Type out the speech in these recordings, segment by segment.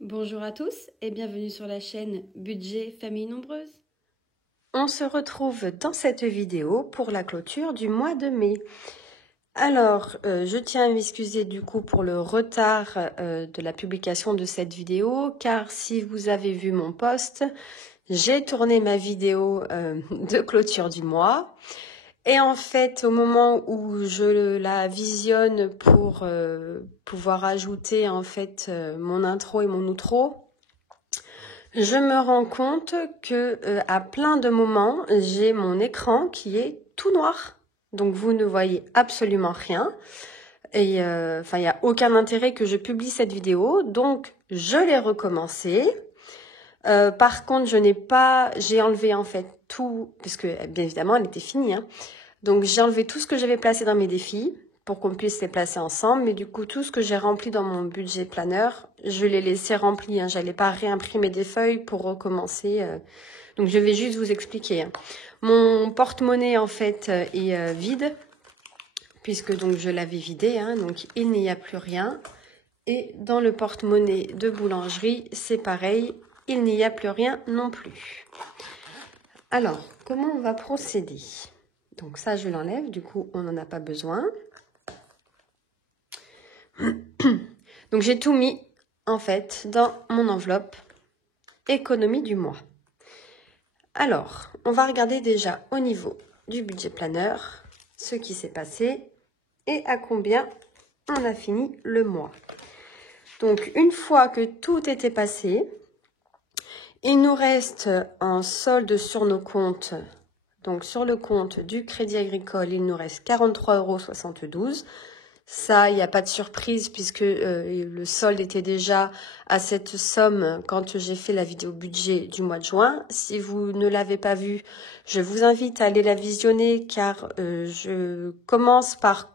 Bonjour à tous et bienvenue sur la chaîne Budget Famille Nombreuse. On se retrouve dans cette vidéo pour la clôture du mois de mai. Alors, je tiens à m'excuser du coup pour le retard de la publication de cette vidéo, car si vous avez vu mon post, j'ai tourné ma vidéo de clôture du mois. Et en fait, au moment où je la visionne pour pouvoir ajouter en fait mon intro et mon outro, je me rends compte que à plein de moments, j'ai mon écran qui est tout noir. Donc vous ne voyez absolument rien. Et il n'y a aucun intérêt que je publie cette vidéo. Donc je l'ai recommencée. Par contre, j'ai enlevé en fait tout, parce que bien évidemment, elle était finie. Donc j'ai enlevé tout ce que j'avais placé dans mes défis pour qu'on puisse les placer ensemble. Mais du coup, tout ce que j'ai rempli dans mon budget planeur, je l'ai laissé rempli. J'allais pas réimprimer des feuilles pour recommencer. Donc je vais juste vous expliquer. Mon porte-monnaie en fait est vide, puisque donc je l'avais vidé. Donc il n'y a plus rien. Et dans le porte-monnaie de boulangerie, c'est pareil. Il n'y a plus rien non plus. Alors, comment on va procéder ? Donc ça, je l'enlève. Du coup, on n'en a pas besoin. Donc j'ai tout mis en fait dans mon enveloppe économie du mois. Alors, on va regarder déjà au niveau du budget planeur ce qui s'est passé et à combien on a fini le mois. Donc une fois que tout était passé, il nous reste en solde sur nos comptes. Donc sur le compte du Crédit Agricole, il nous reste 43,72 €. Ça, il n'y a pas de surprise puisque le solde était déjà à cette somme quand j'ai fait la vidéo budget du mois de juin. Si vous ne l'avez pas vue, je vous invite à aller la visionner car je commence par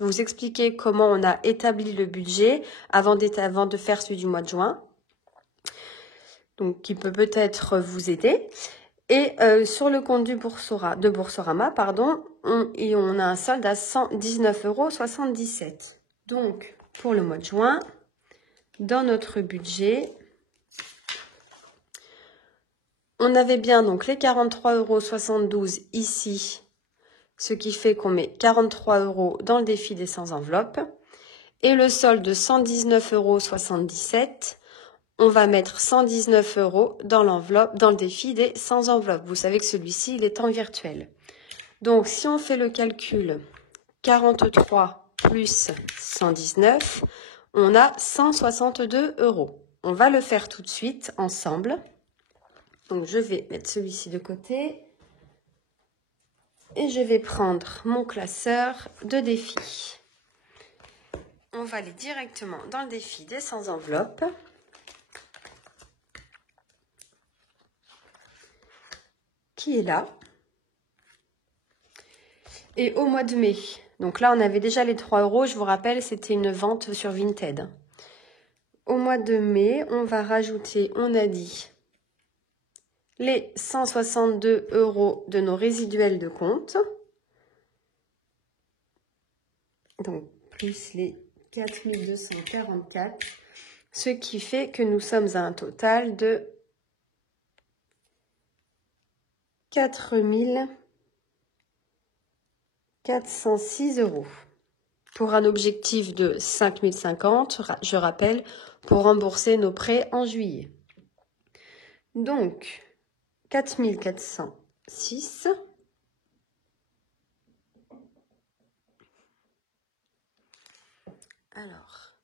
vous expliquer comment on a établi le budget avant de faire celui du mois de juin. Donc, qui peut peut-être vous aider. Et sur le compte de Boursorama, on a un solde à 119,77 €. Donc, pour le mois de juin, dans notre budget, on avait bien donc les 43,72 € ici, ce qui fait qu'on met 43 € dans le défi des sans enveloppes. Et le solde de 119,77 €, on va mettre 119 € dans l'enveloppe, dans le défi des sans enveloppe. Vous savez que celui-ci, il est en virtuel. Donc, si on fait le calcul, 43 plus 119, on a 162 €. On va le faire tout de suite ensemble. Donc, je vais mettre celui-ci de côté. Et je vais prendre mon classeur de défis. On va aller directement dans le défi des sans enveloppe. Qui est là. Et au mois de mai, donc là on avait déjà les 3 €, je vous rappelle c'était une vente sur Vinted. Au mois de mai, on va rajouter, on a dit, les 162 € de nos résiduels de compte. Donc plus les 4244, ce qui fait que nous sommes à un total de 4406 € pour un objectif de 5050, je rappelle, pour rembourser nos prêts en juillet. Donc, 4406. Alors,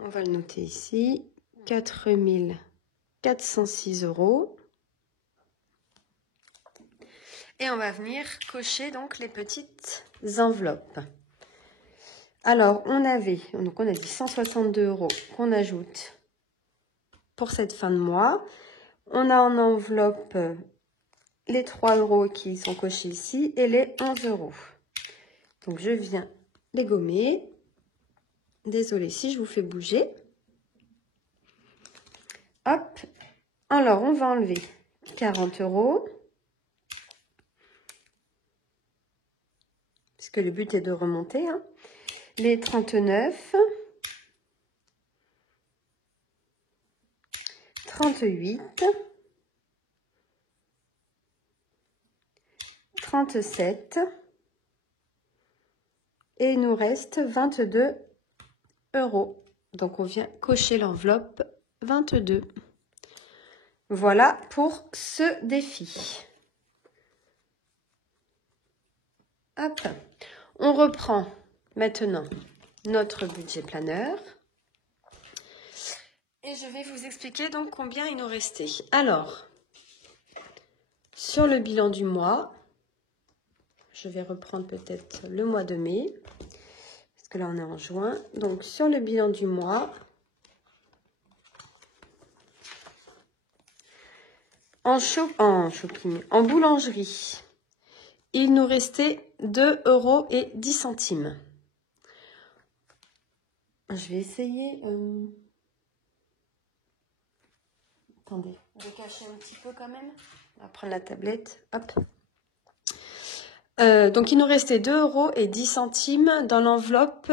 on va le noter ici, 4406 €. Et on va venir cocher donc les petites enveloppes. Alors, on a dit 162 € qu'on ajoute pour cette fin de mois. On a en enveloppe les 3 € qui sont cochés ici et les 11 €. Donc, je viens les gommer. Désolée si je vous fais bouger. Hop. Alors, on va enlever 40 €. Parce que le but est de remonter. Les 39. 38, 37 et il nous reste 22 €. Donc on vient cocher l'enveloppe 22. Voilà pour ce défi. Hop. On reprend maintenant notre budget planeur. Et je vais vous expliquer donc combien il nous restait. Alors, sur le bilan du mois, je vais reprendre peut-être le mois de mai, parce que là on est en juin. Donc sur le bilan du mois, en shopping, en boulangerie, il nous restait 2,10 €. Je vais essayer... Attendez, je vais cacher un petit peu quand même. On va prendre la tablette. Hop. Donc, il nous restait 2,10 € dans l'enveloppe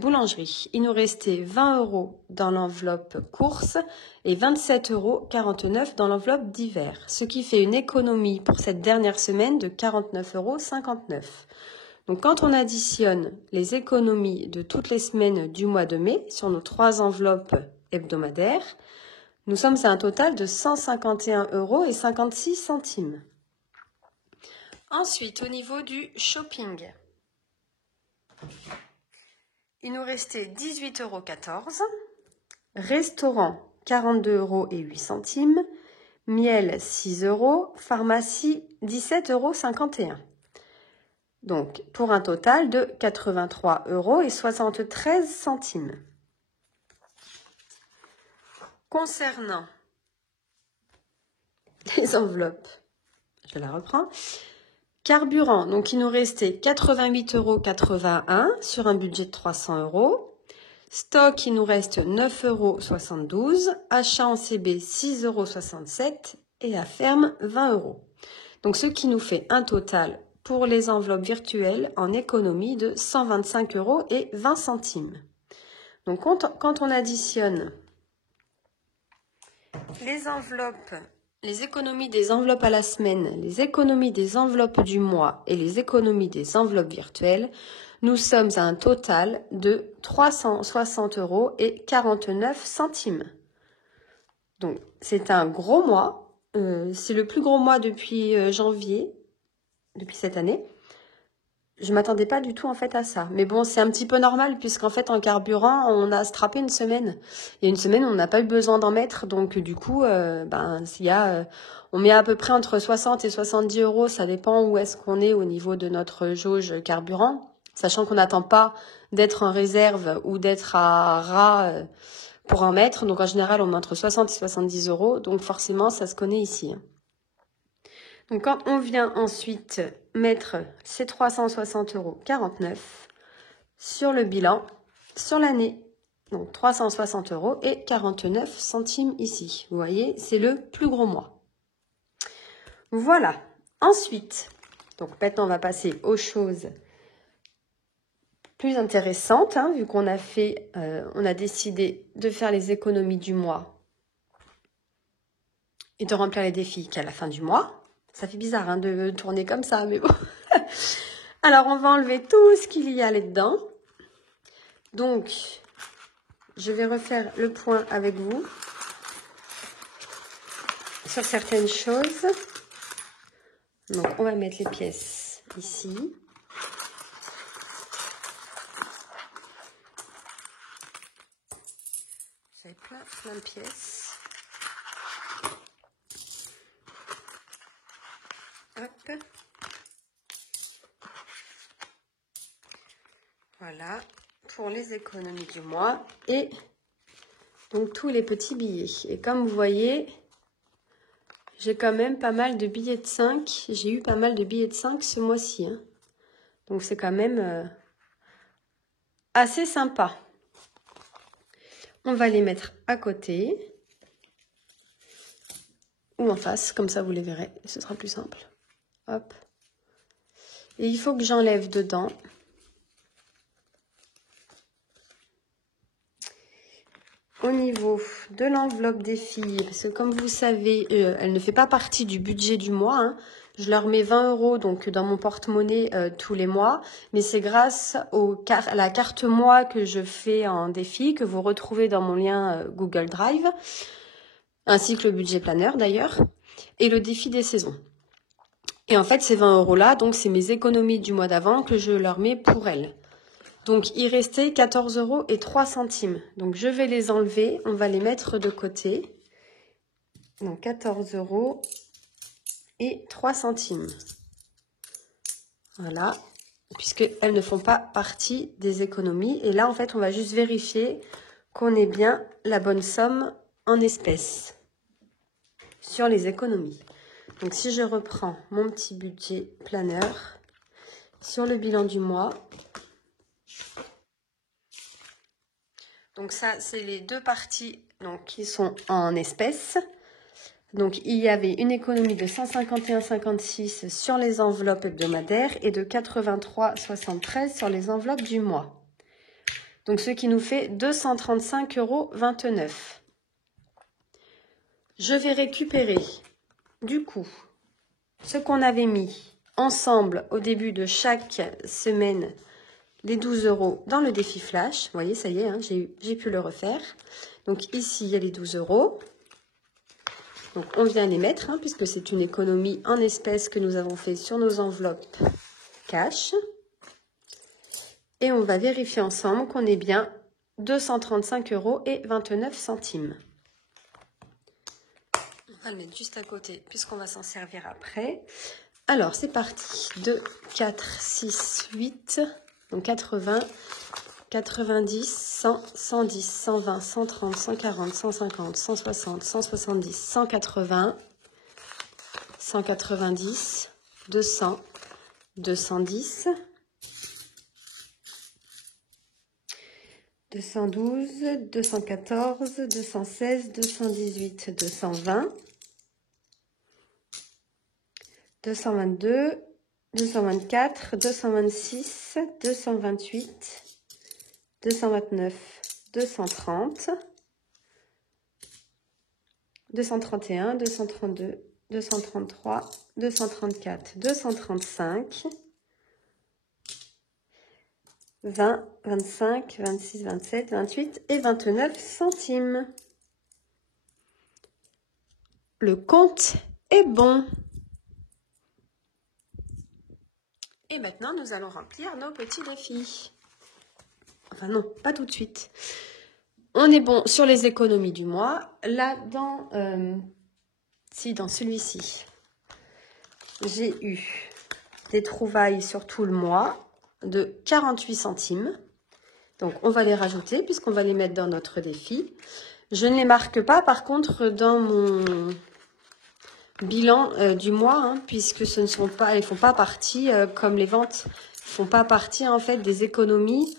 boulangerie. Il nous restait 20 € dans l'enveloppe courses et 27,49 € dans l'enveloppe divers. Ce qui fait une économie pour cette dernière semaine de 49,59 €. Donc, quand on additionne les économies de toutes les semaines du mois de mai sur nos 3 enveloppes hebdomadaires, nous sommes à un total de 151,56 €. Ensuite, au niveau du shopping, il nous restait 18,14 €, restaurant 42,08 €, miel 6 €, pharmacie 17,51 €. Donc, pour un total de 83,73 €. Concernant les enveloppes, je la reprends. Carburant, donc il nous restait 88,81 € sur un budget de 300 €. Stock, il nous reste 9,72 €. Achat en CB, 6,67 € et à ferme, 20 €. Donc ce qui nous fait un total pour les enveloppes virtuelles en économie de 125,20 €. Donc quand on additionne les enveloppes, les économies des enveloppes à la semaine, les économies des enveloppes du mois et les économies des enveloppes virtuelles, nous sommes à un total de 360,49 €. Donc, c'est un gros mois. C'est le plus gros mois depuis janvier, depuis cette année. Je ne m'attendais pas du tout en fait à ça. Mais bon, c'est un petit peu normal puisqu'en fait en carburant, on a scrappé une semaine. Il y a une semaine, on n'a pas eu besoin d'en mettre. Donc du coup, on met à peu près entre 60 et 70 €. Ça dépend où est-ce qu'on est au niveau de notre jauge carburant. Sachant qu'on n'attend pas d'être en réserve ou d'être à ras pour en mettre. Donc en général, on met entre 60 et 70 €. Donc forcément, ça se connaît ici. Donc quand on vient ensuite mettre ces 360,49 € sur le bilan, sur l'année, donc 360,49 € ici. Vous voyez, c'est le plus gros mois. Voilà. Ensuite, donc maintenant on va passer aux choses plus intéressantes, hein, vu qu'on a on a décidé de faire les économies du mois et de remplir les défis qu'à la fin du mois. Ça fait bizarre hein, de tourner comme ça, mais bon. Alors, on va enlever tout ce qu'il y a là-dedans. Donc, je vais refaire le point avec vous sur certaines choses. Donc, on va mettre les pièces ici. J'avais plein de pièces. Hop. Voilà, pour les économies du mois. Et donc, tous les petits billets. Et comme vous voyez, j'ai quand même pas mal de billets de 5. J'ai eu pas mal de billets de 5 ce mois-ci. Hein. Donc, c'est quand même assez sympa. On va les mettre à côté. Ou en face, comme ça vous les verrez. Ce sera plus simple. Hop. Et il faut que j'enlève dedans. au niveau de l'enveloppe des filles, parce que comme vous savez, elle ne fait pas partie du budget du mois, hein. Je leur mets 20 € donc dans mon porte-monnaie tous les mois, mais c'est grâce à la carte mois que je fais en défi, que vous retrouvez dans mon lien Google Drive, ainsi que le budget planeur d'ailleurs, et le défi des saisons. Et en fait, ces 20 € là, donc c'est mes économies du mois d'avant que je leur mets pour elles. Donc, il restait 14,03 €. Donc, je vais les enlever. On va les mettre de côté. Donc, 14,03 €. Voilà. Puisqu'elles ne font pas partie des économies. Et là, en fait, on va juste vérifier qu'on ait bien la bonne somme en espèces sur les économies. Donc, si je reprends mon petit budget planeur sur le bilan du mois... Donc ça, c'est les deux parties donc, qui sont en espèces. Donc il y avait une économie de 151,56 € sur les enveloppes hebdomadaires et de 83,73 € sur les enveloppes du mois. Donc ce qui nous fait 235,29 €. Je vais récupérer du coup ce qu'on avait mis ensemble au début de chaque semaine, les 12 € dans le défi flash. Vous voyez, ça y est, hein, j'ai pu le refaire. Donc ici, il y a les 12 €. Donc on vient les mettre, hein, puisque c'est une économie en espèces que nous avons fait sur nos enveloppes cash. Et on va vérifier ensemble qu'on est bien 235,29 €. On va le mettre juste à côté, puisqu'on va s'en servir après. Alors, c'est parti. 2, 4, 6, 8... Donc 80, 90, 100, 110, 120, 130, 140, 150, 160, 170, 180, 190, 200, 210, 212, 214, 216, 218, 220, 222, 224, 226, 228, 229, 230, 231, 232, 233, 234, 235, 20, 25, 26, 27, 28 et 29 centimes. Le compte est bon. Et maintenant, nous allons remplir nos petits défis. Enfin non, pas tout de suite. On est bon sur les économies du mois. Là, dans celui-ci, j'ai eu des trouvailles sur tout le mois de 48 centimes. Donc, on va les rajouter puisqu'on va les mettre dans notre défi. Je ne les marque pas, par contre, dans mon bilan du mois, hein, puisque ce ne sont pas, elles font pas partie, comme les ventes, font pas partie en fait des économies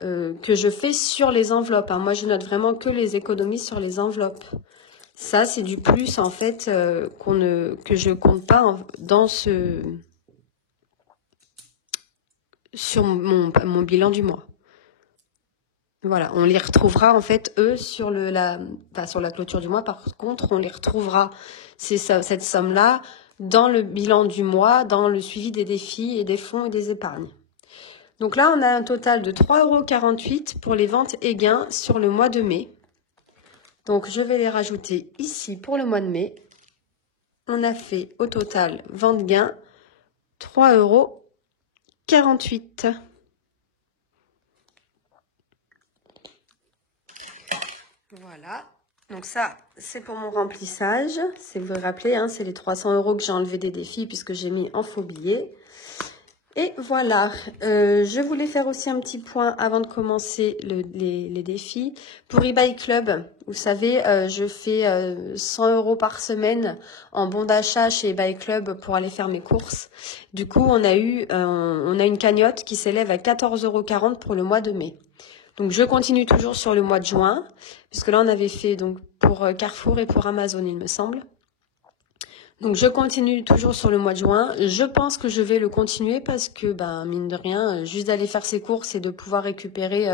que je fais sur les enveloppes. Hein. Moi, je note vraiment que les économies sur les enveloppes. Ça, c'est du plus en fait que je compte pas sur mon bilan du mois. Voilà, on les retrouvera en fait, eux, sur la clôture du mois. Par contre, on les retrouvera, cette somme-là, dans le bilan du mois, dans le suivi des défis et des fonds et des épargnes. Donc là, on a un total de 3,48 € pour les ventes et gains sur le mois de mai. Donc, je vais les rajouter ici pour le mois de mai. On a fait au total vente-gain 3,48 €. Voilà, donc ça, c'est pour mon remplissage. Si vous vous rappelez, hein, c'est les 300 € que j'ai enlevé des défis puisque j'ai mis en faux billets. Et voilà, je voulais faire aussi un petit point avant de commencer les défis. Pour eBay Club, vous savez, je fais 100 € par semaine en bon d'achat chez eBay Club pour aller faire mes courses. Du coup, on a une cagnotte qui s'élève à 14,40 € pour le mois de mai. Donc, je continue toujours sur le mois de juin, puisque là, on avait fait donc pour Carrefour et pour Amazon, il me semble. Donc je continue toujours sur le mois de juin. Je pense que je vais le continuer parce que, ben, mine de rien, juste d'aller faire ses courses et de pouvoir récupérer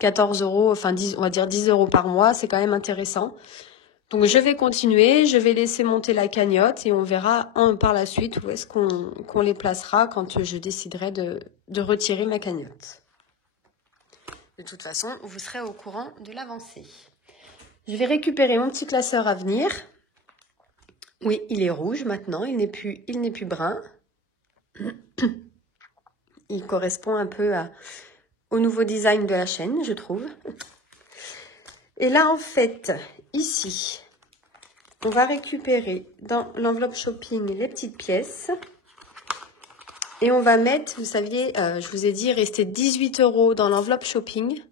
14 euros, enfin 10, on va dire 10 euros par mois, c'est quand même intéressant. Donc je vais continuer, je vais laisser monter la cagnotte et on verra par la suite où est-ce qu'on les placera quand je déciderai de retirer ma cagnotte. De toute façon, vous serez au courant de l'avancée. Je vais récupérer mon petit classeur à venir. Oui, il est rouge maintenant, il n'est plus brun. Il correspond un peu au nouveau design de la chaîne, je trouve. Et là, en fait, ici, on va récupérer dans l'enveloppe shopping les petites pièces. Et on va mettre, vous saviez, je vous ai dit, il restait 18 euros dans l'enveloppe shopping.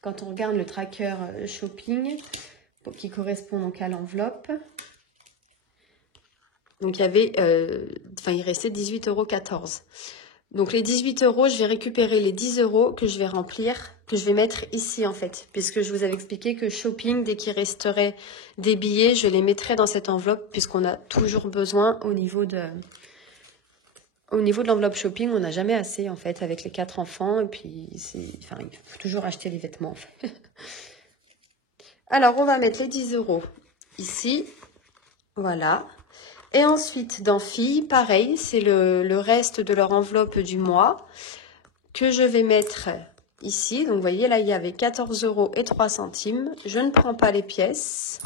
Quand on regarde le tracker shopping, qui correspond donc à l'enveloppe. Donc il y avait, il restait 18,14 euros. Donc les 18 euros, je vais récupérer les 10 euros que je vais remplir, que je vais mettre ici en fait. Puisque je vous avais expliqué que shopping, dès qu'il resterait des billets, je les mettrai dans cette enveloppe. Puisqu'on a toujours besoin au niveau de l'enveloppe shopping, on n'a jamais assez en fait avec les 4 enfants. Et puis, il faut toujours acheter les vêtements en fait. Alors, on va mettre les 10 euros ici. Voilà. Et ensuite, dans filles, pareil, c'est le reste de leur enveloppe du mois que je vais mettre ici. Donc, vous voyez, là, il y avait 14 euros et 3 centimes. Je ne prends pas les pièces.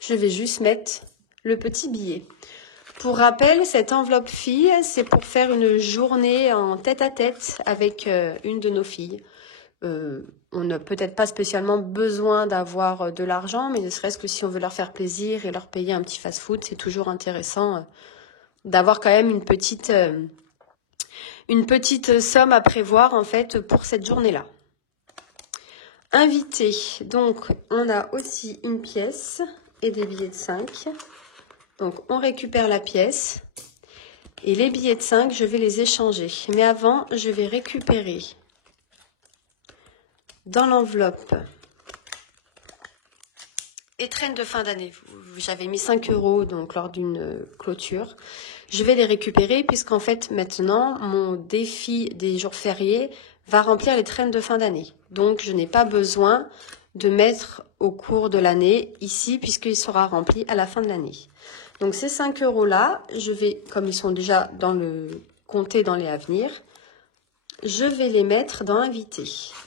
Je vais juste mettre le petit billet. Pour rappel, cette enveloppe fille, c'est pour faire une journée en tête-à-tête avec une de nos filles. On n'a peut-être pas spécialement besoin d'avoir de l'argent, mais ne serait-ce que si on veut leur faire plaisir et leur payer un petit fast-food, c'est toujours intéressant d'avoir quand même une petite somme à prévoir en fait pour cette journée-là. Invité, donc on a aussi une pièce et des billets de 5. Donc on récupère la pièce et les billets de 5, je vais les échanger. Mais avant, je vais récupérer dans l'enveloppe étrennes de fin d'année. J'avais mis 5 euros donc lors d'une clôture. Je vais les récupérer puisqu'en fait maintenant mon défi des jours fériés va remplir les traînes de fin d'année. Donc je n'ai pas besoin de mettre au cours de l'année ici puisqu'il sera rempli à la fin de l'année. Donc ces 5 euros là, je vais, comme ils sont déjà comptés dans les à venir, je vais les mettre dans invité.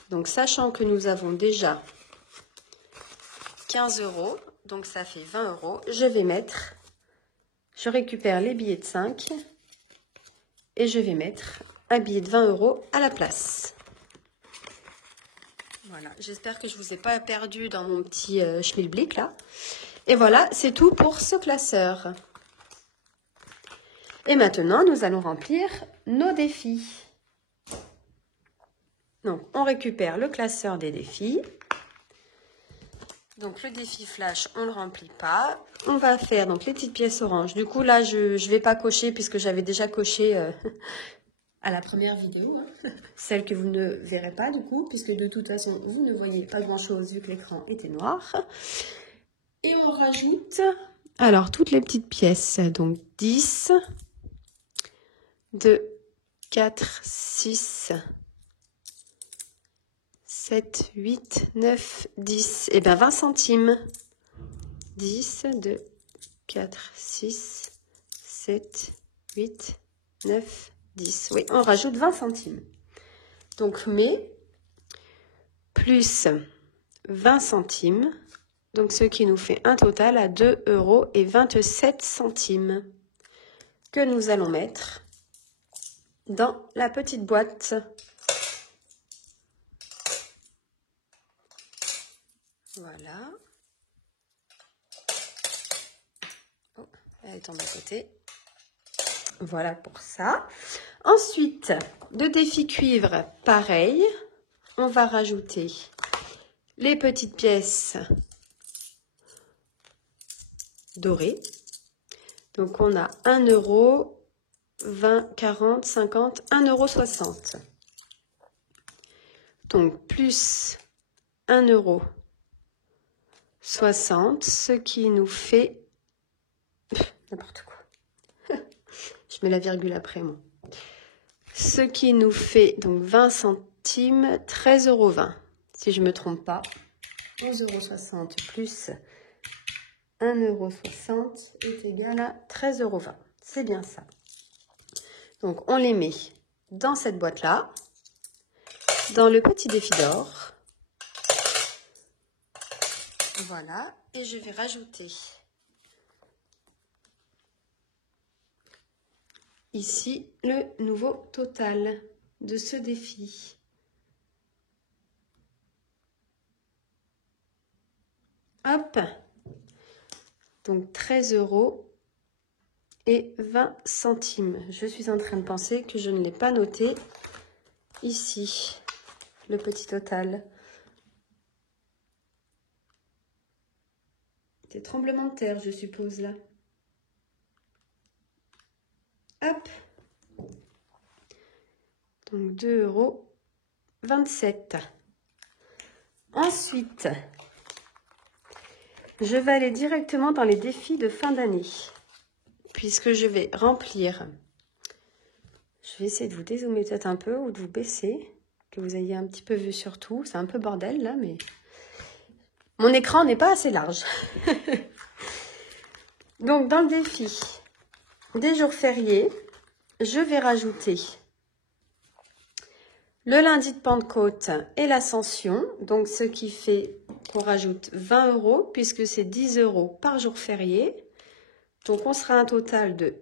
Donc sachant que nous avons déjà 15 euros, donc ça fait 20 euros, je récupère les billets de 5 et je vais mettre un billet de 20 euros à la place. Voilà, j'espère que je ne vous ai pas perdu dans mon petit schmilblick là. Et voilà, c'est tout pour ce classeur. Et maintenant, nous allons remplir nos défis. Donc, on récupère le classeur des défis. Donc, le défi flash, on ne le remplit pas. On va faire donc les petites pièces oranges. Du coup, là, je ne vais pas cocher puisque j'avais déjà coché à la première vidéo. Celle que vous ne verrez pas du coup, puisque de toute façon, vous ne voyez pas grand-chose vu que l'écran était noir. Et on rajoute, alors, toutes les petites pièces. Donc, 10, 2, 4, 6... 7, 8, 9, 10, et bien 20 centimes. 10, 2, 4, 6, 7, 8, 9, 10. Oui, on rajoute 20 centimes. Donc, mais plus 20 centimes. Donc, ce qui nous fait un total à 2 euros et 27 centimes que nous allons mettre dans la petite boîte. Voilà. Oh, elle tombe à côté. Voilà pour ça. Ensuite, de défi cuivre, pareil. On va rajouter les petites pièces dorées. Donc, on a 1 euro, 20, 40, 50, 1,60 euro. Donc, plus 1 euro. 60, ce qui nous fait... N'importe quoi. Je mets la virgule après, moi. Ce qui nous fait donc 20 centimes, 13,20 €. Si je ne me trompe pas, 11,60 € plus 1,60 € est égal à 13,20 €. C'est bien ça. Donc, on les met dans cette boîte-là, dans le petit défi d'or. Voilà. Et je vais rajouter ici le nouveau total de ce défi. Hop. Donc 13,20 €. Je suis en train de penser que je ne l'ai pas noté ici, le petit total. C'est tremblement de terre, je suppose, là. Hop. Donc 2,27 €. Ensuite, je vais aller directement dans les défis de fin d'année, puisque je vais remplir. Je vais essayer de vous dézoomer peut-être un peu ou de vous baisser, que vous ayez un petit peu vu sur tout. C'est un peu bordel là, mais mon écran n'est pas assez large. Donc, dans le défi des jours fériés, je vais rajouter le lundi de Pentecôte et l'Ascension. Donc, ce qui fait qu'on rajoute 20 €, puisque c'est 10 € par jour férié. Donc, on sera un total de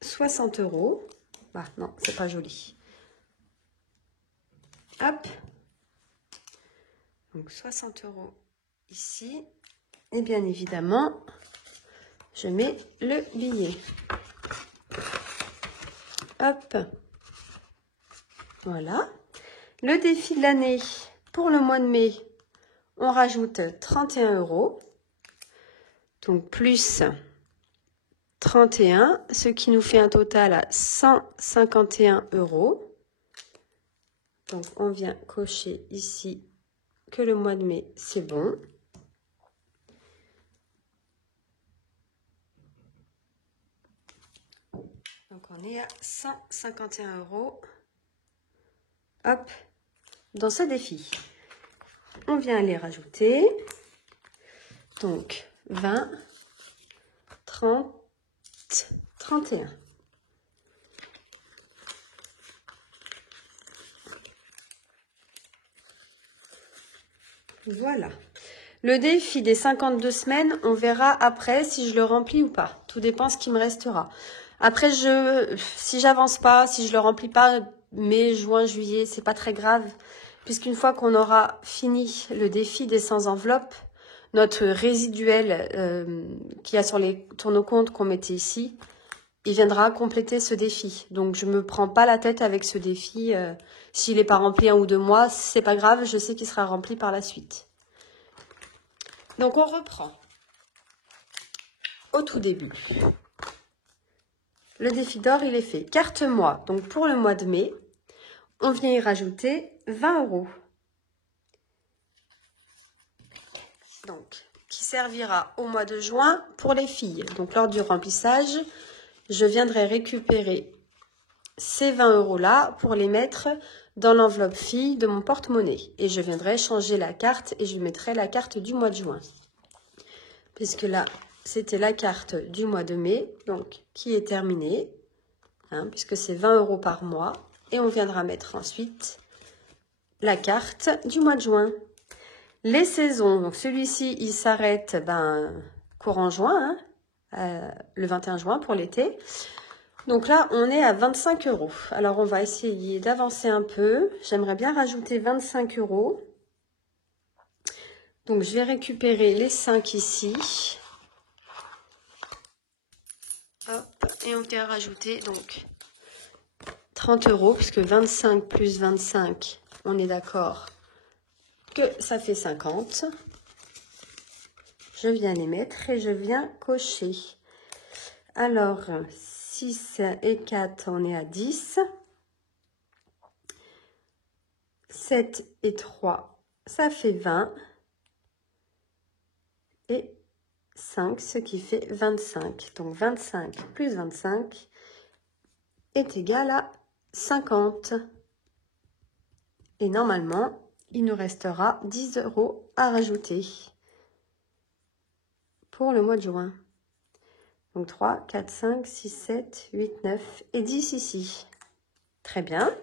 60 €. Ah non, c'est pas joli. Hop. Donc, 60 € ici. Et bien évidemment, je mets le billet. Hop. Voilà. Le défi de l'année, pour le mois de mai, on rajoute 31 €. Donc, plus 31, ce qui nous fait un total à 151 €. Donc, on vient cocher ici que le mois de mai, c'est bon. Donc, on est à 151 €. Hop, dans ce défi. On vient les rajouter. Donc, 20, 30, 31. Voilà. Le défi des 52 semaines, on verra après si je le remplis ou pas. Tout dépend ce qui me restera. Après, si j'avance pas, si je le remplis pas, mai, juin, juillet, c'est pas très grave. Puisqu'une fois qu'on aura fini le défi des 100 enveloppes, notre résiduel qu'il y a sur les tourne-comptes qu'on mettait ici, il viendra compléter ce défi. Donc, je me prends pas la tête avec ce défi. S'il n'est pas rempli 1 ou 2 mois, c'est pas grave, je sais qu'il sera rempli par la suite. Donc, on reprend au tout début. Le défi d'or, il est fait. Carte mois. Donc, pour le mois de mai, on vient y rajouter 20 €. Donc, qui servira au mois de juin pour les filles. Donc, lors du remplissage, je viendrai récupérer ces 20 € là pour les mettre dans l'enveloppe fille de mon porte-monnaie. Et je viendrai changer la carte et je mettrai la carte du mois de juin. Puisque là, c'était la carte du mois de mai, donc qui est terminée, hein, puisque c'est 20 € par mois. Et on viendra mettre ensuite la carte du mois de juin. Les saisons, donc celui-ci, il s'arrête courant juin, hein, le 21 juin pour l'été. Donc là, on est à 25 €. Alors, on va essayer d'avancer un peu. J'aimerais bien rajouter 25 €. Donc, je vais récupérer les 5 ici. Hop, et on vient rajouter donc 30 €, puisque 25 plus 25, on est d'accord que ça fait 50. Je viens les mettre et je viens cocher. Alors, 6 et 4, on est à 10. 7 et 3, ça fait 20. et 5, ce qui fait 25. Donc 25 plus 25 est égal à 50. Et normalement, il nous restera 10 € à rajouter pour le mois de juin. Donc 3, 4, 5, 6, 7, 8, 9 et 10 ici. Très bien.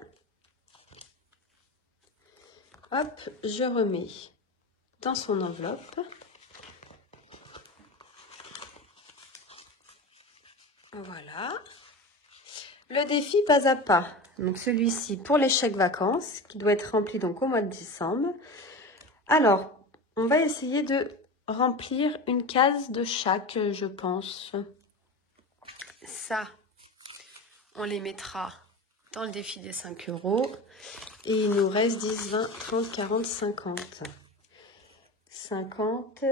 Hop, je remets dans son enveloppe. Voilà. Le défi pas à pas. Donc celui-ci pour les chèques vacances qui doit être rempli donc au mois de décembre. Alors, on va essayer de remplir une case de chaque, je pense. Ça, on les mettra dans le défi des 5 €. Et il nous reste 10, 20, 30, 40, 50. 50.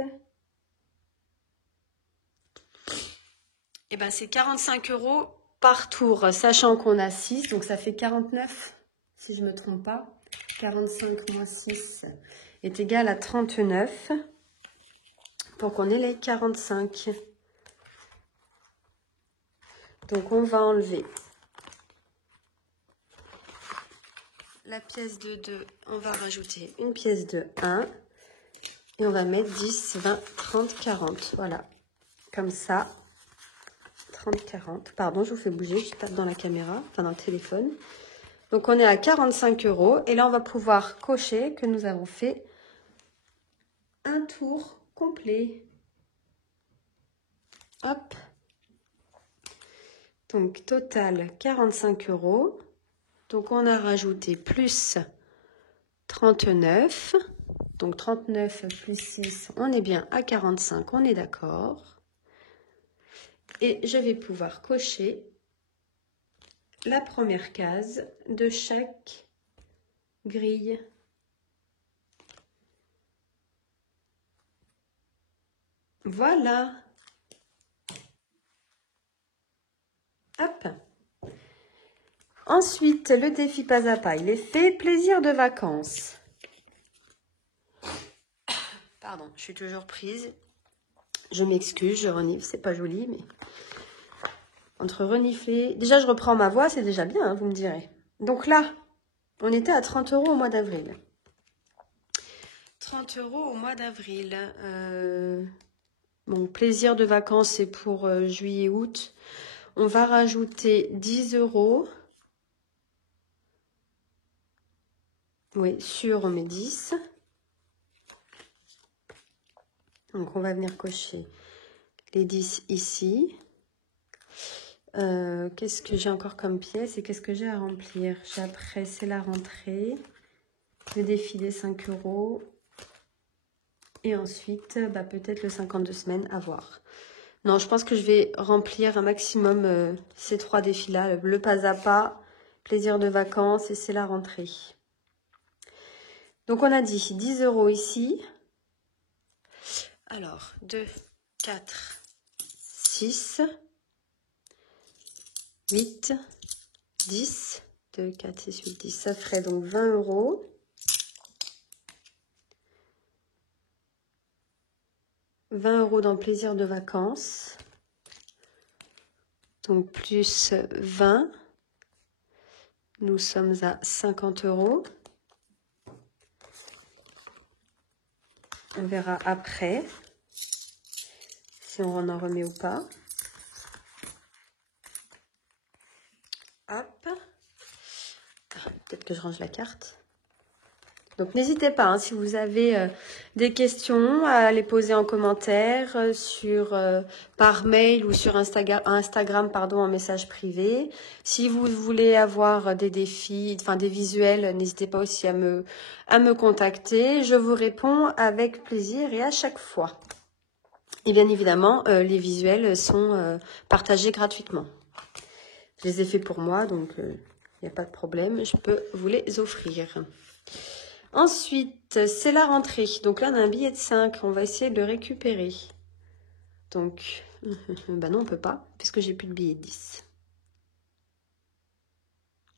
Et ben c'est 45 € par tour, sachant qu'on a 6, donc ça fait 49, si je ne me trompe pas. 45 moins 6 est égal à 39, pour qu'on ait les 45. Donc on va enlever la pièce de 2, on va rajouter une pièce de 1, et on va mettre 10, 20, 30, 40, voilà, comme ça. 30, 40, pardon, je vous fais bouger, je tape dans la caméra, enfin dans le téléphone. Donc on est à 45 € et là on va pouvoir cocher que nous avons fait un tour complet. Hop. Donc total 45 €. Donc on a rajouté plus 39. Donc 39 plus 6, on est bien à 45, on est d'accord. Et je vais pouvoir cocher la première case de chaque grille. Voilà. Hop. Ensuite, le défi pas à pas, il est fait. Plaisir de vacances. Pardon, je suis toujours prise. Je m'excuse, je renifle, c'est pas joli, mais entre renifler... Déjà, je reprends ma voix, c'est déjà bien, hein, vous me direz. Donc là, on était à 30 € au mois d'avril. 30 € au mois d'avril. Bon, plaisir de vacances, c'est pour juillet-août. On va rajouter 10 €. Oui, sûr, on met 10. Donc, on va venir cocher les 10 ici. Qu'est-ce que j'ai encore comme pièce et qu'est-ce que j'ai à remplir? Après, c'est la rentrée, le défi des 5 €. Et ensuite, bah, peut-être le 52 semaines, à voir. Non, je pense que je vais remplir un maximum ces 3 défis-là. Le pas à pas, plaisir de vacances et c'est la rentrée. Donc, on a dit 10 € ici. Alors, 2, 4, 6, 8, 10. 2, 4, 6, 8, 10. Ça ferait donc 20 €. « 20 € dans plaisir de vacances. Donc, plus 20. Nous sommes à 50 €. On verra après si on en remet ou pas. Hop. Peut-être que je range la carte. Donc, n'hésitez pas, hein, si vous avez des questions, à les poser en commentaire, par mail ou sur Instagram, pardon, en message privé. Si vous voulez avoir des défis, enfin des visuels, n'hésitez pas aussi à me contacter. Je vous réponds avec plaisir et à chaque fois. Et bien évidemment, les visuels sont partagés gratuitement. Je les ai faits pour moi, donc il n'y a pas de problème, je peux vous les offrir. Ensuite, c'est la rentrée. Donc là, on a un billet de 5. On va essayer de le récupérer. Donc, bah non, on ne peut pas, puisque j'ai plus de billet de 10.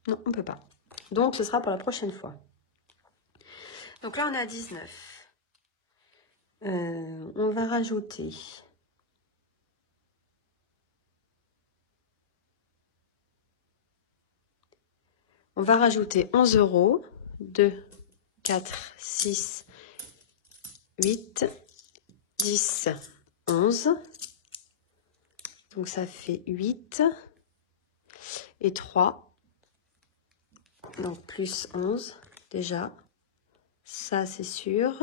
Non, on ne peut pas. Donc, ce sera pour la prochaine fois. Donc là, on a 19. On va rajouter on va rajouter 11 €. 2, 4, 6, 8, 10, 11. Donc ça fait 8 et 3. Donc plus 11 déjà. Ça c'est sûr.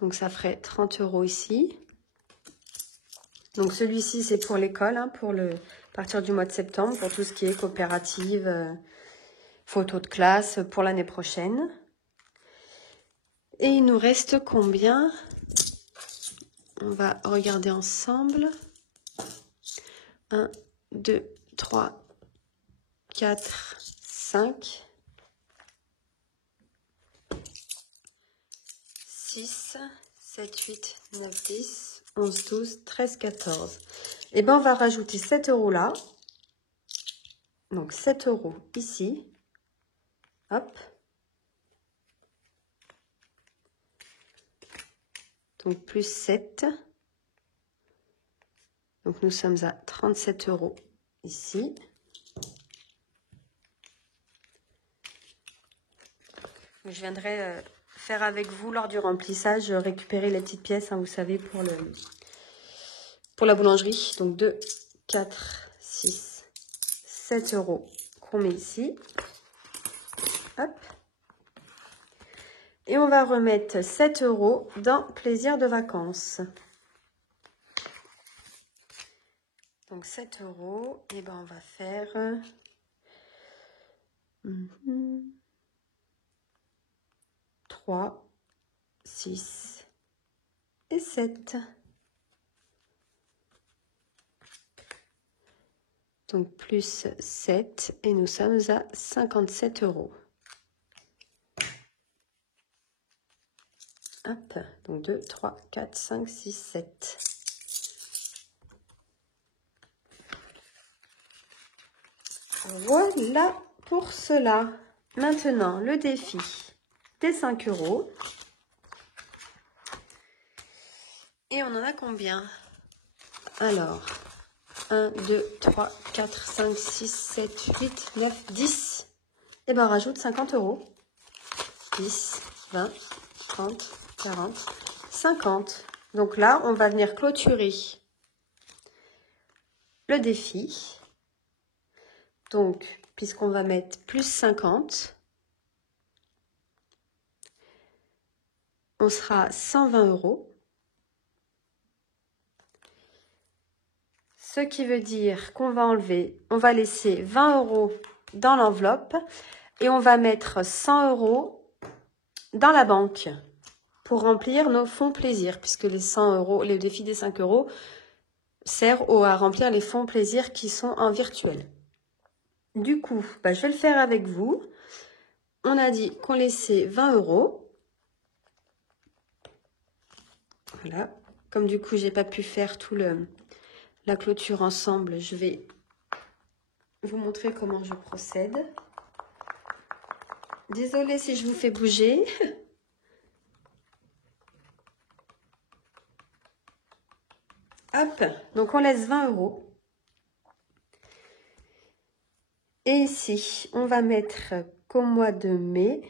Donc ça ferait 30 € ici. Donc celui-ci c'est pour l'école, hein, pour à partir du mois de septembre, pour tout ce qui est coopérative, photo de classe pour l'année prochaine. Et il nous reste combien? On va regarder ensemble. 1, 2, 3, 4, 5, 6, 7, 8, 9, 10, 11, 12, 13, 14. Et bien on va rajouter 7 € là. Donc 7 € ici. Hop. Donc plus 7. Donc nous sommes à 37 € ici. Je viendrai faire avec vous lors du remplissage, récupérer les petites pièces, hein, vous savez, pour la boulangerie. Donc 2, 4, 6, 7 € qu'on met ici. Hop. Et on va remettre 7 € dans plaisir de vacances. Donc 7 €, et ben on va faire 3, 6 et 7. Donc plus 7 et nous sommes à 57 €. Hop, donc 2, 3, 4, 5, 6, 7. Voilà pour cela. Maintenant, le défi des 5 €. Et on en a combien? Alors, 1, 2, 3, 4, 5, 6, 7, 8, 9, 10. Et bien, on rajoute 50 €. 10, 20, 30, 40, 50. Donc là, on va venir clôturer le défi. Donc, puisqu'on va mettre plus 50, on sera à 120 €. Ce qui veut dire qu'on va on va laisser 20 € dans l'enveloppe et on va mettre 100 € dans la banque pour remplir nos fonds plaisir, puisque les 100 €, le défi des 5 € sert à remplir les fonds plaisir qui sont en virtuel. Du coup, je vais le faire avec vous. On a dit qu'on laissait 20 €. Voilà. Comme du coup, j'ai pas pu faire la clôture ensemble, je vais vous montrer comment je procède. Désolée si je vous fais bouger. Hop, donc on laisse 20 €. Et ici, on va mettre qu'au mois de mai,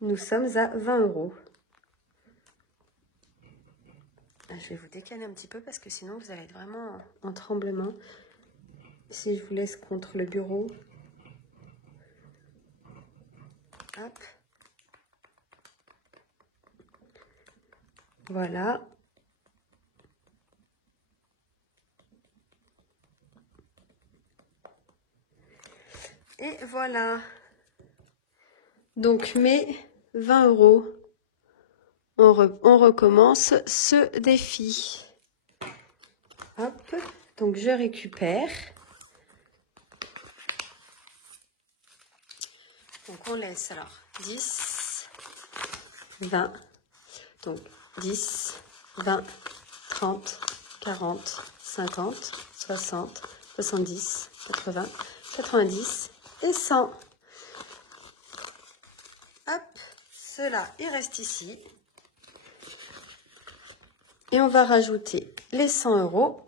nous sommes à 20 €. Je vais vous décaler un petit peu parce que sinon vous allez être vraiment en tremblement. Si je vous laisse contre le bureau. Hop. Voilà. Et voilà. Donc, mai, 20 €. On recommence ce défi. Hop. Donc, je récupère. Donc, on laisse alors 10, 20. Donc, 10, 20, 30, 40, 50, 60, 70, 80, 90 et 100. Hop, cela, il reste ici. Et on va rajouter les 100 €.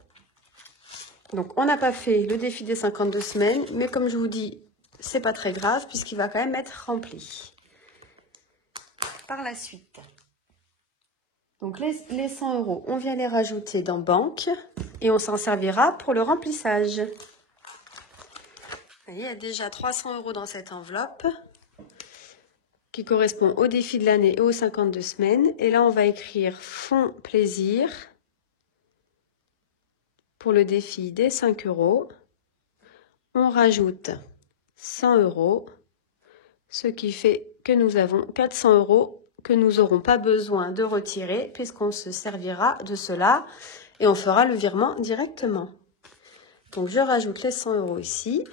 Donc, on n'a pas fait le défi des 52 semaines, mais comme je vous dis, c'est pas très grave puisqu'il va quand même être rempli. Par la suite, donc les 100 €, on vient les rajouter dans banque et on s'en servira pour le remplissage. Vous voyez, il y a déjà 300 € dans cette enveloppe qui correspond au défi de l'année et aux 52 semaines. Et là, on va écrire fonds plaisir pour le défi des 5 €. On rajoute 100 €, ce qui fait que nous avons 400 € que nous n'aurons pas besoin de retirer puisqu'on se servira de cela et on fera le virement directement. Donc, je rajoute les 100 € ici.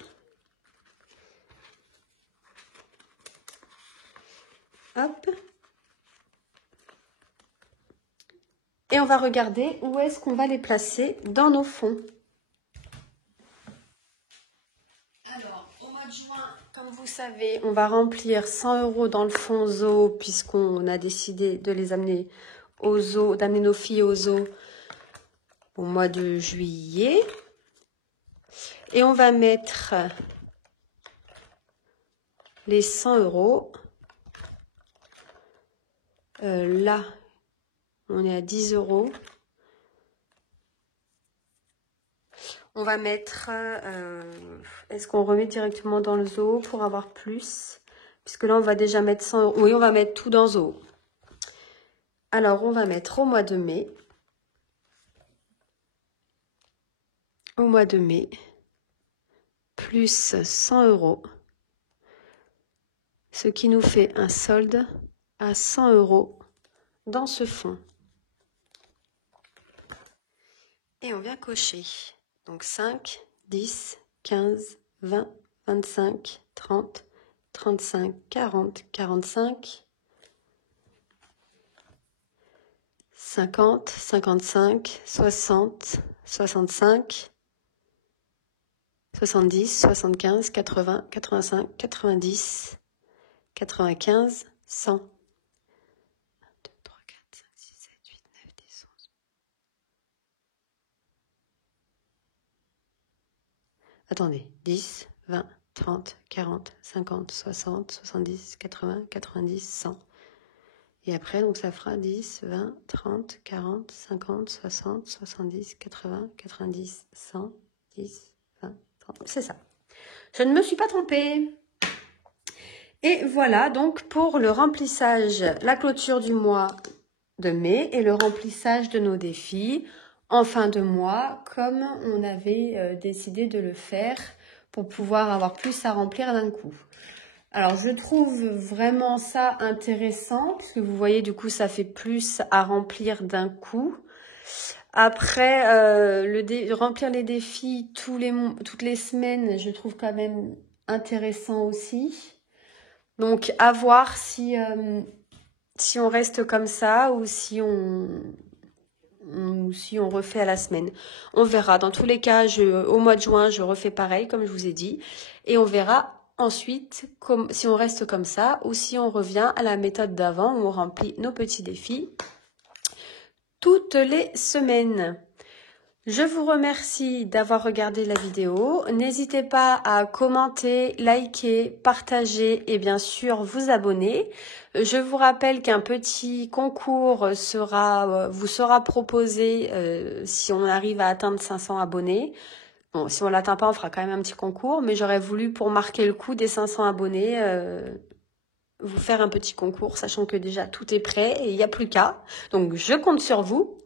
Hop. Et on va regarder où est-ce qu'on va les placer dans nos fonds. Alors, au mois de juin, comme vous savez, on va remplir 100 € dans le fonds zoo puisqu'on a décidé de les amener au zoo, d'amener nos filles au zoo au mois de juillet. Et on va mettre les 100 €. Là, on est à 10 €. On va mettre... est-ce qu'on remet directement dans le zoo pour avoir plus? Puisque là, on va déjà mettre 100 €. Oui, on va mettre tout dans zoo. Alors, on va mettre au mois de mai. Au mois de mai, plus 100 €. Ce qui nous fait un solde à 100 € dans ce fonds. Et on vient cocher. Donc 5, 10, 15, 20, 25, 30, 35, 40, 45, 50, 55, 60, 65, 70, 75, 80, 85, 90, 95, 100. 1, 2, 3, 4, 5, 6, 7, 8, 9, 10, 11. Attendez, 10, 20, 30, 40, 50, 60, 70, 80, 90, 100. Et après, donc ça fera 10, 20, 30, 40, 50, 60, 70, 80, 90, 100, 10, 20, 30. C'est ça. Je ne me suis pas trompée. Et voilà donc pour le remplissage, la clôture du mois de mai et le remplissage de nos défis en fin de mois, comme on avait décidé de le faire pour pouvoir avoir plus à remplir d'un coup. Alors, je trouve vraiment ça intéressant, parce que vous voyez, du coup, ça fait plus à remplir d'un coup. Après, remplir les défis toutes les semaines, je trouve quand même intéressant aussi. Donc, à voir si on reste comme ça ou si on refait à la semaine. On verra. Dans tous les cas, au mois de juin, je refais pareil, comme je vous ai dit. Et on verra ensuite si on reste comme ça ou si on revient à la méthode d'avant où on remplit nos petits défis toutes les semaines. Je vous remercie d'avoir regardé la vidéo. N'hésitez pas à commenter, liker, partager et bien sûr vous abonner. Je vous rappelle qu'un petit concours vous sera proposé si on arrive à atteindre 500 abonnés. Bon, si on ne l'atteint pas, on fera quand même un petit concours, mais j'aurais voulu, pour marquer le coup des 500 abonnés, vous faire un petit concours, sachant que déjà tout est prêt et il n'y a plus qu'à. Donc, je compte sur vous.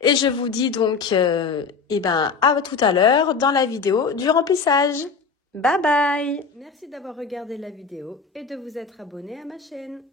Et je vous dis donc à tout à l'heure dans la vidéo du remplissage. Bye bye! Merci d'avoir regardé la vidéo et de vous être abonné à ma chaîne.